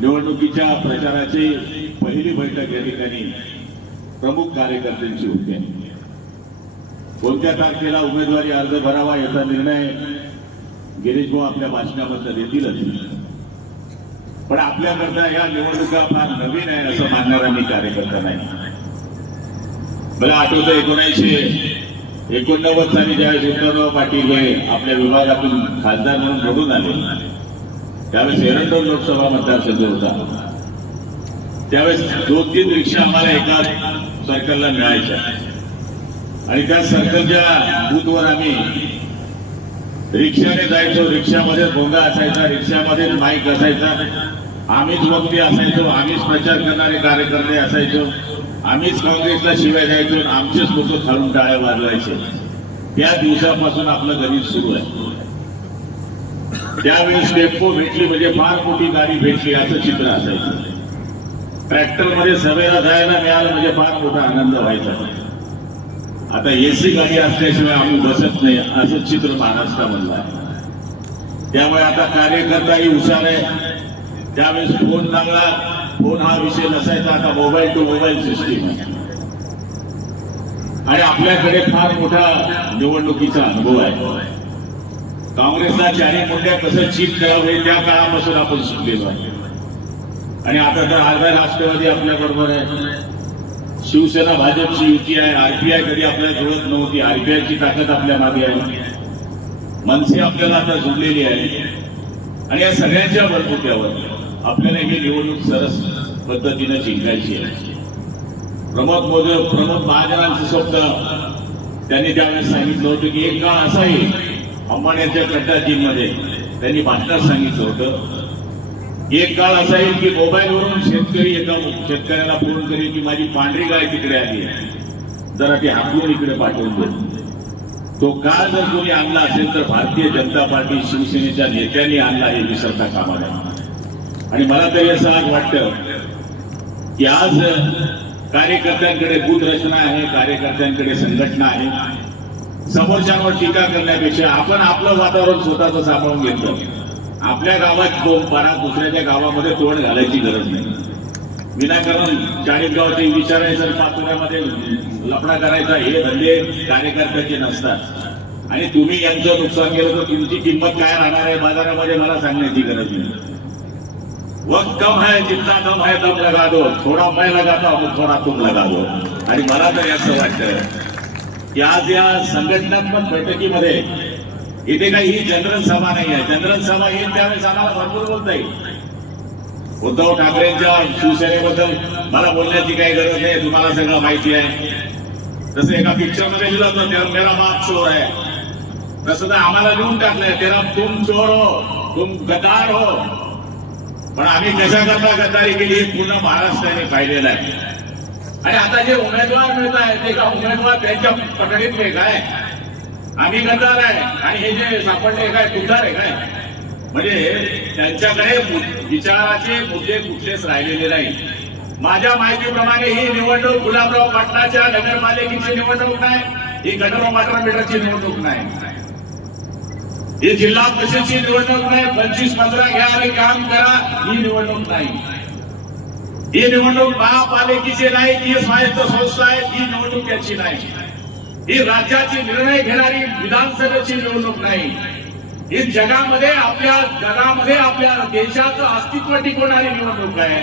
निवडणुकीच्या प्रचाराची पहिली बैठक या ठिकाणी प्रमुख कार्यकर्त्यांची होती कोणत्या तारखेला उमेदवारी अर्ज भरावा याचा निर्णय गिरीश भाऊ आपल्या भाषणाबद्दल देतीलच. पण आपल्याकरता या निवडणुका फार नवीन आहे असं मानणारा मी कार्यकर्ता नाही. मला आठवतं एकोणीसशे एकोणनव्वद साली ज्यावेळेस विठ्ठलराव पाटील हे आपल्या विभागातून खासदार म्हणून निवडून आले. त्यावेळेस एरंडोल लोकसभा मतदारसंघ होता. त्यावेळेस दोन तीन रिक्षा आम्हाला एका सर्कलला मिळायच्या. आणि त्या सर्कलच्या बूथवर आम्ही रिक्षाने जायचो. रिक्षामध्ये भोंगा असायचा रिक्षामध्ये माईक असायचा. आम्हीच वक्ती असायचो आम्हीच प्रचार करणारे कार्यकर्ते असायचो. आम्हीच काँग्रेसला शिवाय द्यायचो आणि आमचेच लोक खालून टाळ्या वाजवायचे. त्या दिवसापासून आपलं गणित सुरू आहे. त्यावेळेस टेम्पो भेटली म्हणजे फार मोठी गाडी भेटली असं चित्र असायचं. ट्रॅक्टरमध्ये सभेला जायला मिळालं म्हणजे फार मोठा आनंद व्हायचा. आता एसी गाडी असल्याशिवाय आम्ही बसत नाही असं चित्र महाराष्ट्रामधलं आहे. त्यामुळे आता कार्यकर्ताही हुशार आहे त्यावेळेस फोन लागला फोन हा विषय नसायचा आता मोबाईल टू मोबाईल सिस्टीम आहे. आणि आपल्याकडे फार मोठा निवडणुकीचा अनुभव आहे. काँग्रेसला चारी मुंड्या कसं चीप करावं हे त्या काळापासून आपण शिकलेलो आहे. आणि आता तर अर्धा राष्ट्रवादी आपल्या बरोबर आहे. शिवसेना भाजपची युती आहे आरपीआय कधी आपल्याला जुळत नव्हती आरपीआयची ताकद आपल्या मागे आहे. मनसे आपल्याला आता जुळलेली आहे. आणि या सगळ्यांच्या बलबुत्यावर आपल्याला ही निवडणूक सरस पद्धतीनं जिंकायची आहे. प्रमोद मोदी प्रमोद महाजनांचं स्वप्न त्यांनी त्यावेळेस सांगितलं होतं की एक काळ असा येईल अंबाड्याच्या कट्टाजीमध्ये त्यांनी भाषणात सांगितलं होतं. एक काळ असा येईल की मोबाईलवरून शेतकरी एका शेतकऱ्याला फोन करेल की माझी पांढरी गाय तिकडे आली आहे. जरा ती हाकलून इकडे पाठवून दे. तो काळ जर कोणी आणला असेल तर भारतीय जनता पार्टी शिवसेनेच्या नेत्यांनी आणला हे विसरता कामा नये आणि मला तरी असं आज वाटतं की आज कार्यकर्त्यांकडे बूथ रचना आहे कार्यकर्त्यांकडे संघटना आहे. समोरच्यावर टीका करण्यापेक्षा आपण आपलं वातावरण स्वतःच सांभाळून घेतलं. आपल्या गावात दोन पारा दुसऱ्याच्या गावामध्ये तोंड घालायची गरज नाही. विनाकारण चाळीसगावचे विचारायचं आणि लफडा करायचा हे धंदे कार्यकर्त्याचे नसतात. आणि तुम्ही यांचं नुकसान केलं तर तुमची किंमत काय राहणार आहे? बाजारामध्ये मला सांगण्याची गरज नाही. वक्त कम है जितना कम है दम लगा दो. थोडा मैं लगाता हूं थोडा तुम लगा दो आणि मला तर असं वाटतं. की आज या संघटनात्मक बैठकीमध्ये इथे काही ही जनरल सभा नाही आहे जनरल सभा येईल त्यावेळेस आम्हाला भरपूर बोलता येईल. उद्धव ठाकरेंच्या शिवसेनेबद्दल मला बोलण्याची काही गरज नाही तुम्हाला सगळं माहिती आहे. जसं एका पिक्चरमध्ये लिहिलं होतं तेरा मेरा बाप चोर आहे तसं तर आम्हाला लिहून टाकलंय तेरा तुम चोर हो तुम गद्दार हो. पण आम्ही कशा करता गद्दारी केली हे पूर्ण महाराष्ट्राने पाहिलेलं आहे. आणि आता जे उमेदवार मिळत आहेत ते का उमेदवार त्यांच्या पकडीतले काय आम्ही गद्दार आहे. आणि हे जे सापडले काय कुठार आहे काय? म्हणजे त्यांच्याकडे विचाराचे मुद्दे कुठलेच राहिलेले नाही. माझ्या माहितीप्रमाणे ही निवडणूक गुलाबराव पाटलाच्या नगरपालिकेची निवडणूक नाही ही गणराव पाटला मीटरची निवडणूक नाही. ही जिल्हा परिषदची निवडणूक नाही पंचवीस पंधरा घ्या आणि काम करा ही निवडणूक नाही. ही निवडणूक महापालिकेची नाही ही स्वायत्त संस्था आहे ही निवडणूक याची नाही. ही राज्याची निर्णय घेणारी विधानसभेची निवडणूक नाही. ही जगामध्ये आपल्या जगामध्ये आपल्या देशाचं अस्तित्व टिकवणारी निवडणूक आहे.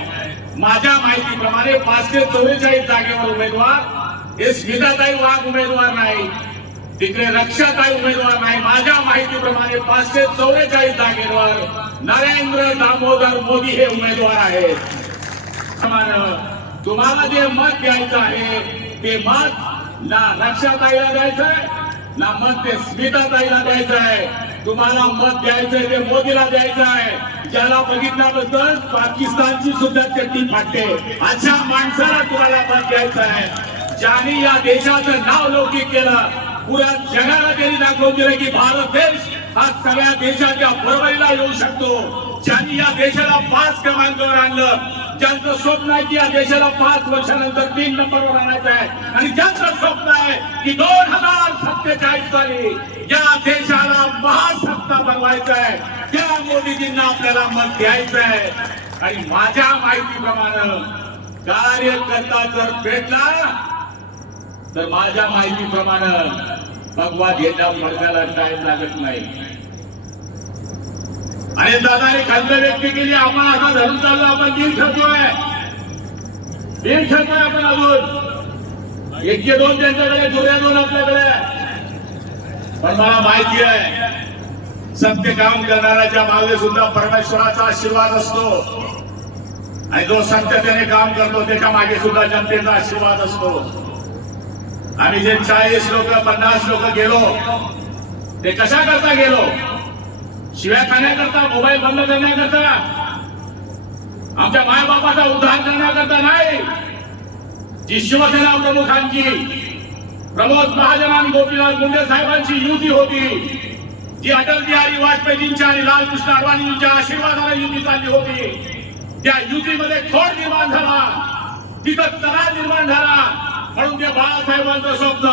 माझ्या माहितीप्रमाणे पाचशे चौवेचाळीस जागेवर उमेदवार हे स्मिताताई वाघ उमेदवार नाही. तिकडे रक्षाताई उमेदवार नाही. माझ्या माहितीप्रमाणे पाचशे चौवेचाळीस जागेवर नरेंद्र दामोदर मोदी हे उमेदवार आहेत. समान. तुम्हाला जे मत द्यायचं आहे ते मत ना रक्षाताईला द्यायचंय ना मत ते स्मिताताईला द्यायचं आहे तुम्हाला मत द्यायचंय ते मोदीला द्यायचं आहे ज्याला बघितल्याबद्दल पाकिस्तानची सुद्धा चट्टी फाटते. अशा माणसाला तुम्हाला मत द्यायचं आहे ज्याने या देशाचं नाव लौकिक केलं पुऱ्या जगाला त्यांनी दाखवून दिलं की भारत देश हा सगळ्या देशाच्या बरोबरीला येऊ शकतो. ज्यांनी या देशाला पाच क्रमांकावर आणलं ज्यांचं स्वप्न आहे की या देशाला पाच वर्षानंतर तीन नंबरवर आणायचं आहे. आणि ज्यांचं स्वप्न आहे की दोन हजार सत्तेचाळीस साली या देशाला महासत्ता बनवायचं आहे त्या मोदीजींना आपल्याला मत द्यायचं आहे. आणि माझ्या माहितीप्रमाणे कार्यकर्ता जर भेटला तर माझ्या माहितीप्रमाणे भगवा घेता फडकायला टाइम लागत नाही. आणि दादाने खंत व्यक्त केली आपण असा धरून चाललो आपण दिल ठरतोय दिल ठरतोय आपण अजून. एकशे दोन त्यांच्याकडे दुर्या दोन आपल्याकडे. पण मला माहिती आहे सत्य काम करणाऱ्याच्या मागे सुद्धा परमेश्वराचा आशीर्वाद असतो. आणि जो सत्यतेने काम करतो त्याच्यामागे सुद्धा जनतेचा आशीर्वाद असतो. आम्ही जे चाळीस लोक पन्नास लोक गेलो ते कशा करता गेलो? शिव्या खाण्याकरता मोबाईल बंद करण्याकरता आमच्या मायबापाचा उद्धार करण्याकरता नाही. जी शिवसेना प्रमुखांची प्रमोद महाजन आणि गोपीनाथ मुंडे साहेबांची युती होती जी अटल बिहारी वाजपेयींच्या आणि लालकृष्ण अडवाणींच्या आशीर्वादाने युती चालली होती. त्या युतीमध्ये खोड निर्माण झाला तिथं तणाव निर्माण झाला. म्हणून त्या बाळासाहेबांचं स्वप्न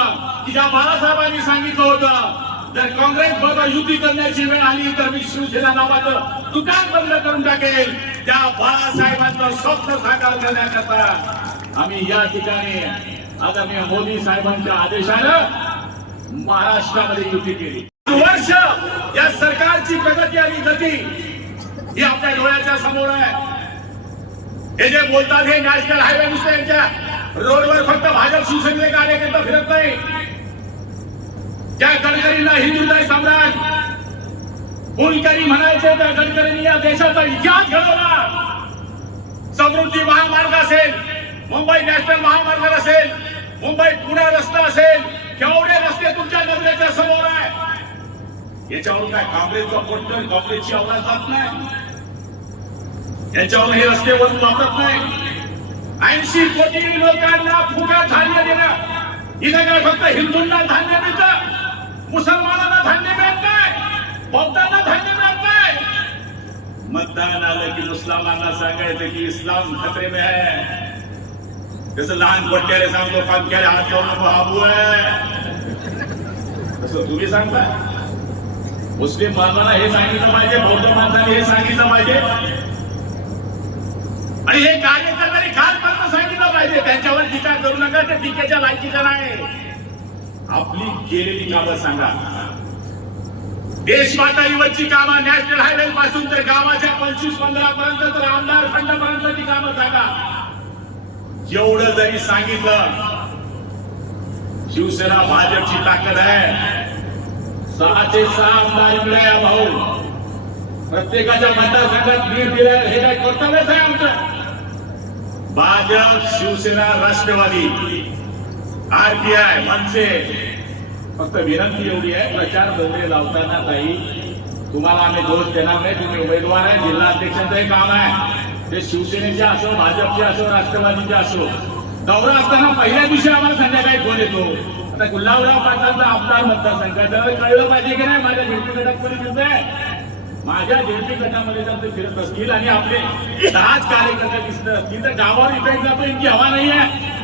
की ज्या बाळासाहेबांनी सांगितलं होतं जर काँग्रेस बरोबर युती करण्याची वेळ आली तर मी शिवसेना नावाचं दुकान बंद करून टाकेल. त्या बाळासाहेबांचं स्वप्न साकार करण्याकरता आम्ही या ठिकाणी आदरणीय मोदी साहेबांच्या आदेशानं महाराष्ट्रामध्ये युती केली. वर्ष या सरकारची प्रगती आणि गती ही आपल्या डोळ्याच्या समोर आहे. हे जे बोलतात हे नॅशनल हायवे नुसते यांच्या रोडवर फक्त भाजप शिवसेनेचे कार्यकर्ता फिरत नाही. त्या गडकरींना हिंदुताई सम्राट कोणीतरी म्हणायचे त्या गडकरींनी या देशाचा इतिहास घडवला. समृद्धी महामार्ग असेल मुंबई नॅशनल महामार्ग असेल मुंबई पुणे रस्ता असेल केवढे रस्ते तुमच्या नजरेच्या समोर आहे. याच्यावरून काय काँग्रेसचा पोटकर काँग्रेसची आवाज जात नाही? याच्यावर हे रस्ते वरून वापरत नाही. ऐंशी कोटी लोकांना फुगा धान्य देणं. इथं काय फक्त हिंदूंना धान्य देतं. आलं की मुसलमानांना सांगायचं की इस्लाम खतरे में है। जसं लहान पट्ट्याने सांगतो पानक्याला हात लावून नको आबू आहे तसं तुम्ही सांगता? मुस्लिम बांधवांना हे सांगितलं पाहिजे, बौद्ध माणसाने हे सांगितलं पाहिजे। आणि हे कार्यकर्त्यांनी खासपर्यंत सांगितलं पाहिजे, त्यांच्यावर टीका करू नका, ते टीकेच्या लायकीचं नाही। आपली केलेली कामं सांगा. देश पातळीवरची कामं नॅशनल हायवे पासून तर गावाच्या पंचवीस पंधरा पर्यंत तर आमदार खंडपर्यंतची कामं सांगा एवढं जरी सांगितलं शिवसेना भाजपची ताकद आहे. सहा ते सहा आमदार इकडे या भाऊ. प्रत्येकाच्या मतदारसंघात वीर दिलं हे काय कर्तव्यच आहे आमचं. भाजप शिवसेना राष्ट्रवादी. आरपीआय मनसे. फक्त विनंती एवढी आहे प्रचार दौरे लावताना काही तुम्हाला आम्ही दोष देणार नाही. तुम्ही उमेदवार आहे जिल्हा अध्यक्षांचं हे काम आहे. ते शिवसेनेचे असो भाजपचे असो राष्ट्रवादीचे असो दौरा असताना पहिल्या दिवशी आम्हाला संध्याकाळी फोन येतो. आता गुलाबराव पाटलांचा आमदार मतदार त्याला कळलं पाहिजे की नाही? माझ्या झेडपी गटात कोणी फिरतंय? माझ्या झेडपी गटामध्ये जर ते फिरत असतील आणि आपले दहाच कार्यकर्ते दिसत असतील. तर गावावर इफेक्ट जातो इतकी हवा नाही आहे.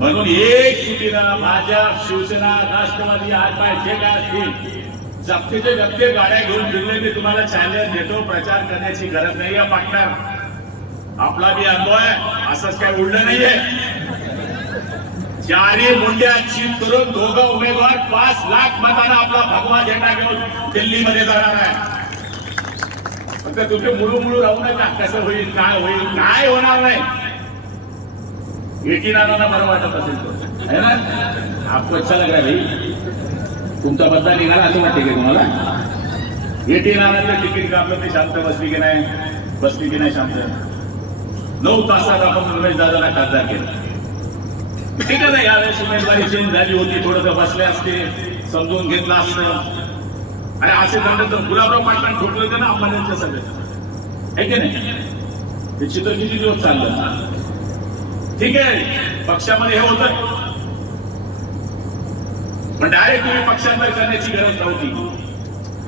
म्हणून एक सुटीनं भाजप शिवसेना राष्ट्रवादी आज पाय जे काय असतील. जप्तीचे जप्ते गाड्या घेऊन फिरले मी तुम्हाला चॅलेंज देतो. प्रचार करण्याची गरज नाही या पाटणार आपला बी अनुभव आहे. असंच काय उडलं नाहीये. चारी मुंड्या चीत करून दोघं उमेदवार पाच लाख मतांना आपला भगवा झेंडा घेऊन दिल्लीमध्ये जाणार आहे. फक्त तुमचे मुळू मुळू राहू नका. कसं होईल काय होईल काय होणार नाही. नानांना बरं वाटत असेल तो. है ना? आपको अच्छा लग रहा है भाई. तुमचा बद्दा निघाला असं वाटते की तुम्हाला? एटी नानाचं तिकीट कापलं ते शांत बसली की नाही? बसली की नाही शांत? नऊ तासात आपण उमेश दादाला खासदार केला. ठीक आहे ना यावेळेस उमेदवारी चेंज झाली होती थोडस बसले असते समजून घेतलं असतं. आणि असे दंड तर गुलाबराव पाटलां ठोकलं होतं ना अंबानीच्या सगळं आहे की नाही? ते चित्र किती दिवस चाललं. ठीक आहे. पक्षामध्ये हे होत. पण डायरेक्ट तुम्ही पक्षांतर करण्याची गरज नव्हती.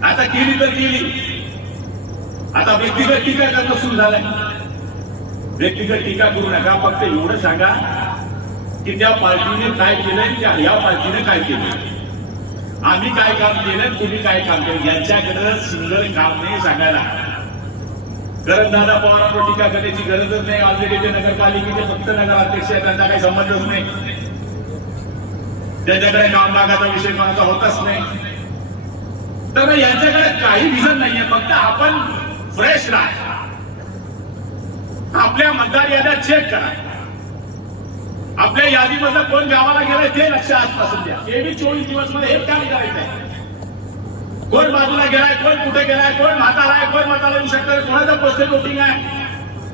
आता केली तर केली. आता व्यक्तिगत टीका करणं सुरू झालंय. व्यक्तिगत टीका करू नका. फक्त एवढं सांगा की त्या पार्टीने काय केलंय त्या ह्या पार्टीने काय केलं आम्ही काय काम केलं तुम्ही काय काम केलं यांच्याकडे सिंगल काम नाही सांगायला. कारण दादा पवारांवर टीका करण्याची गरजच नाही. ऑलरेडी ते नगरपालिकेचे फक्त नगराध्यक्ष आहेत त्यांचा काही संबंधच नाही. त्यांच्याकडे कामभागाचा विषय कोणाचा होतच नाही. तर यांच्याकडे काही विजन नाहीये. फक्त आपण फ्रेश राहा. आपल्या मतदार याद्या चेक करा. आपल्या यादीमधलं कोण गावाला गेलं ते लक्ष आजपासून द्या. ते बी चोवीस दिवसमध्ये हेच काम आहे कोण बाजूला गेलाय कोण कुठे गेलाय कोण म्हातारा आहे कोण म्हातारा येऊ शकतं कोणाचं पोस्टर वोटिंग आहे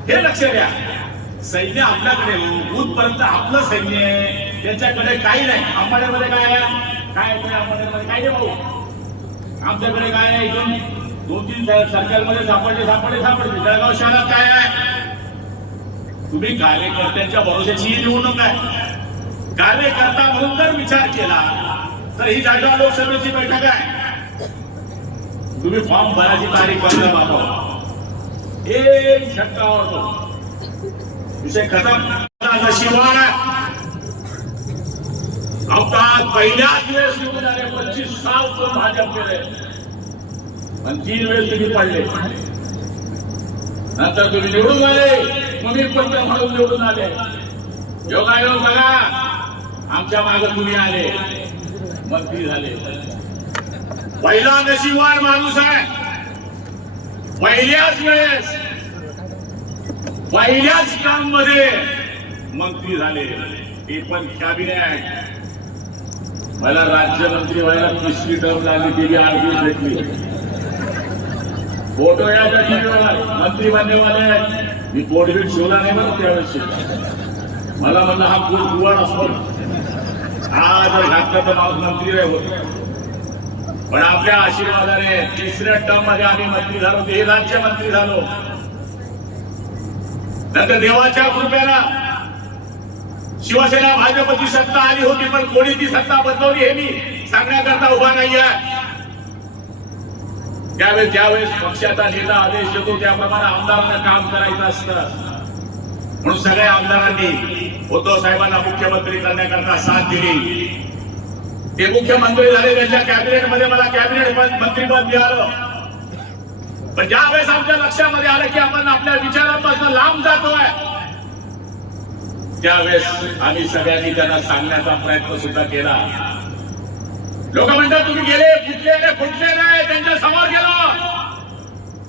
हे लक्ष द्या. सैन्य आपल्याकडे बूथ आपलं सैन्य आहे. त्यांच्याकडे काही नाही. अंबाड्यामध्ये काय आहे? काय आहे अंबाड्यामध्ये? काय नाही भाऊ? आमच्याकडे काय आहे इथून? दोन तीन सरकारमध्ये सापडले सापडले सापडले. जळगाव शहरात काय आहे? तुम्ही कार्यकर्त्यांच्या भरोशाची निवडणूक आहे. कार्यकर्ता म्हणून जर विचार केला तर ही जळगाव लोकसभेची बैठक आहे. तुम्ही फॉर्म भरायची तारीख बंद बाबा एक झटका वाटतो विषय खतम. शिवाय आता पहिल्याच वेळेस निवडून आले पंचवीस साल तो भाजप केले. पण तीन वेळेस तुम्ही पडले. नंतर तुम्ही निवडून आले मग मी पंच म्हणून निवडून आले. योगायोग बघा. आमच्या मागे तुम्ही आले. मंत्री झाले. पहिला नशिवान माणूस आहे. पहिल्याच वेळेस पहिल्याच काममध्ये मंत्री झाले. ते पण कॅबिनेट. मला राज्यमंत्री व्हायला तिसरी टर्म लागली ती आरबी भेटली. फोटो याच्या मंत्री मान्यवाले मी पोटबीट शिवला नाही बरं त्यावेळेस. मला म्हणलं हा पूर कुवाड असतो. आज घातला तर मंत्री होतो. पण आपल्या आशीर्वादाने तिसऱ्या टर्ममध्ये आम्ही मंत्री झालो हे राज्यमंत्री झालो. नंतर देवाच्या कृपेनं शिवसेना भाजपची सत्ता आली होती पण कोणी ती सत्ता बदलवली हे मी सांगण्याकरता उभा नाही आहे. त्यावेळेस ज्यावेळेस पक्षाचा नेता आदेश देतो त्याप्रमाणे आमदारांना काम करायचं असतं. म्हणून सगळ्या आमदारांनी उद्धव साहेबांना मुख्यमंत्री करण्याकरता साथ दिली. ते मुख्यमंत्री झाले त्यांच्या कॅबिनेटमध्ये मला कॅबिनेट मंत्रीपद मिळालं. पण ज्या वेळेस आमच्या लक्षामध्ये आलं की आपण आपल्या विचारांपासून लांब जातोय त्यावेळेस आम्ही सगळ्यांनी त्यांना सांगण्याचा प्रयत्न सुद्धा केला. लोक म्हणतात तुम्ही गेले फुटले नाही फुटले नाही त्यांच्यासमोर गेलो.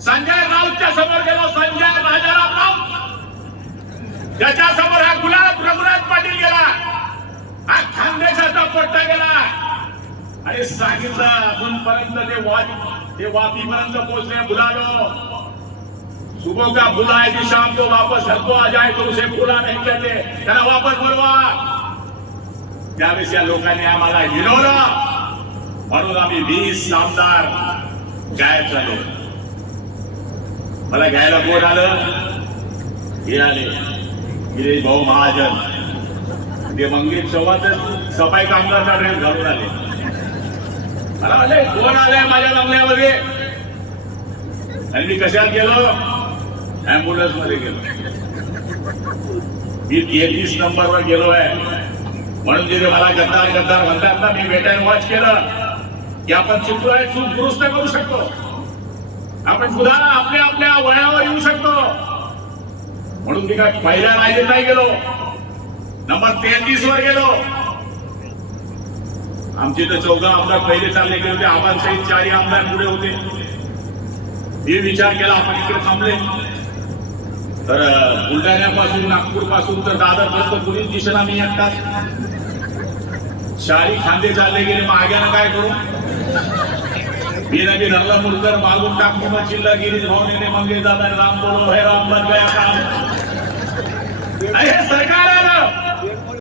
संजय राऊतच्या समोर गेलो संजय राजाराम राऊत. त्याच्यासमोर हा गुलाब रघुनाथ पाटील गेला. हा खांद्याचा पट्टा गेला. आणि सांगितलं पर्यंत ते वाट ते वापीपर्यंत पोहोचले बुलालो. सुबह का बुला है कि शाम को वापस घर को आ जाए तो उसे बुला नहीं कहते त्याला वापस बोलवा. त्यावेळेस या लोकांनी आम्हाला हिरवलं म्हणून आम्ही वीस आमदार गायब झालो. मला घ्यायला कोण आलं. हे आले. गिरीश भाऊ महाजन. ते मंगेश चव्हाण सफाई कामगारचा ड्रेस घालून आले. मला आले कोण आलाय माझ्या बंगल्यामध्ये आणि मी कशात गेलो? अँब्युलन्समध्ये गेलो. मी तेहतीस नंबरवर गेलो आहे. म्हणून तिथे मला गद्दार गद्दार म्हणतात ना मी वेटायन वॉच केलं. की आपण चुकलो आहे चूक दुरुस्त करू शकतो. आपण सुद्धा आपल्या आपल्या वयावर येऊ शकतो. म्हणून मी काय पहिल्या राहिलेत नाही गेलो. नंबर तेहतीस वर गेलो. आमचे तर चौदा आमदार पहिले चालले गेले होते. आबांसहित चारही आमदार पुढे होते. हे विचार केला आपण इकडे थांबले. तर बुलढाण्यापासून नागपूरपासून तर दादर पर्यंत कुणीच दिशेला मी एकटाच. शाही खांदे चालले गेले मग आग्यानं काय करू? मी नवी धरला मुलकर मागून टाकू मग चिल्ला गिरीश भावने मंगेश दादा राम बोलो हे राम बन गया काम. सरकार आहे ना?